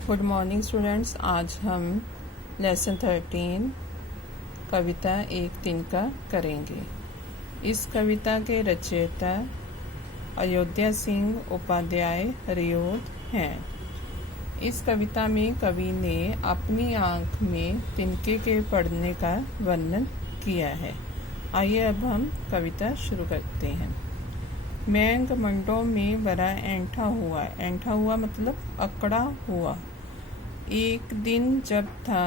Good morning students. आज हम lesson 13 कविता एक तिनका करेंगे। इस कविता के रचयिता अयोध्या सिंह उपाध्याय रियोद हैं। इस कविता में कवि ने अपनी आँख में तिनके के पड़ने का वर्णन किया है। आइए अब हम कविता शुरू करते हैं। मैं घमंडों में बड़ा ऐंठा हुआ मतलब अकड़ा हुआ। एक दिन जब था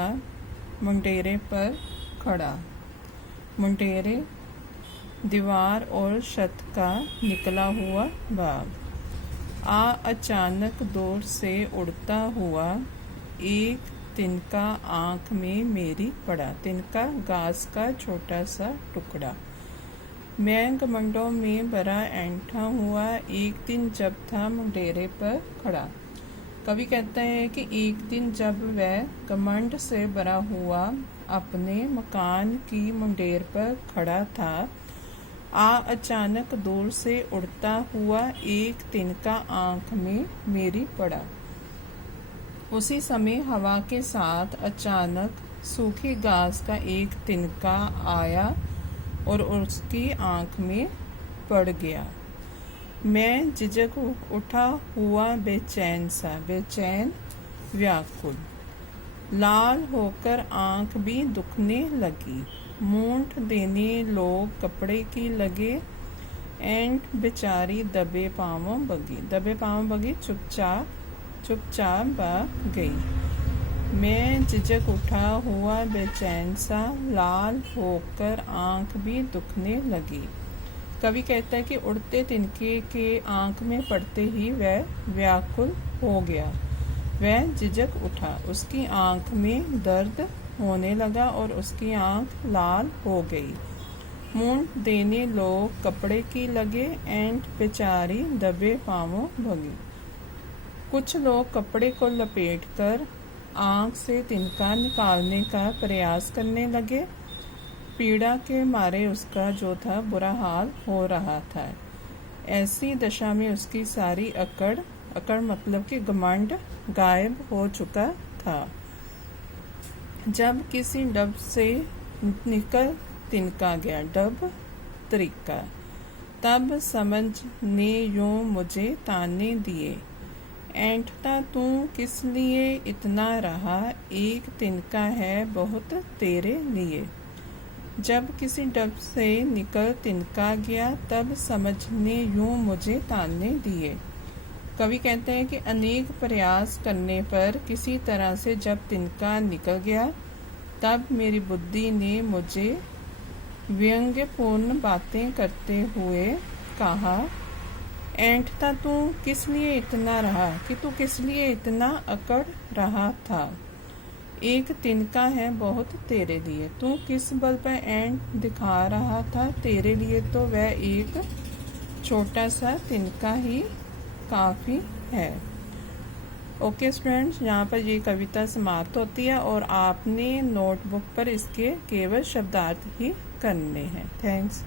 मुंडेरे पर खड़ा, मुंडेरे दीवार और छत का निकला हुआ बाग। अचानक दूर से उड़ता हुआ एक तिनका आँख में मेरी पड़ा। तिनका घास का छोटा सा टुकड़ा। मैं घमंडों में बड़ा ऐंठा हुआ, एक दिन जब था मुंडेरे पर खड़ा। कवि कहता है कि एक दिन जब वह घमंड से भरा हुआ अपने मकान की मुंडेर पर खड़ा था, अचानक दूर से उड़ता हुआ एक तिनका आँख में मेरी पड़ा। उसी समय हवा के साथ अचानक सूखी घास का एक तिनका आया और उसकी आँख में पड़ गया। मैं झिझक उठा हुआ बेचैन व्याकुल। लाल होकर आँख भी दुखने लगी। मूंठ देने लोग कपड़े की लगे, ऐंठ बेचारी दबे पाँवों बगी चुपचाप भाग गई। मैं झिझक उठा हुआ बेचैन सा, लाल होकर आँख भी दुखने लगी। कवि कहता है कि उड़ते तिनके के आँख में पड़ते ही वह व्याकुल हो गया। वह झिझक उठा, उसकी आँख में दर्द होने लगा और उसकी आँख लाल हो गई। मूंठ देने लोग कपड़े की लगे, ऐंठ बेचारी दबे पाँवों भगी। कुछ लोग कपड़े को लपेटकर आँख से तिनका निकालने का प्रयास करने लगे। पीड़ा के मारे उसका जो था बुरा हाल हो रहा था। ऐसी दशा में उसकी सारी अकड़ मतलब कि घमंड गायब हो चुका था। जब किसी डब से निकल तिनका गया, डब तरीका, तब समझ ने यूं मुझे ताने दिए। ऐंठता तू किस लिए इतना रहा, एक तिनका है बहुत तेरे लिए। जब किसी डब से निकल तिनका गया, तब समझने यूं मुझे ताने दिए। कवि कहते हैं कि अनेक प्रयास करने पर किसी तरह से जब तिनका निकल गया, तब मेरी बुद्धि ने मुझे व्यंग्यपूर्ण बातें करते हुए कहा, ऐंठता तू किस लिए इतना रहा, कि तू किस लिए इतना अकड़ रहा था। एक तिनका है बहुत तेरे लिए। तू किस बल पर ऐंठ दिखा रहा था, तेरे लिए तो वह एक छोटा सा तिनका ही काफ़ी है। ओके स्टूडेंट्स, यहाँ पर ये कविता समाप्त होती है और आपने नोटबुक पर इसके केवल शब्दार्थ ही करने हैं। थैंक्स।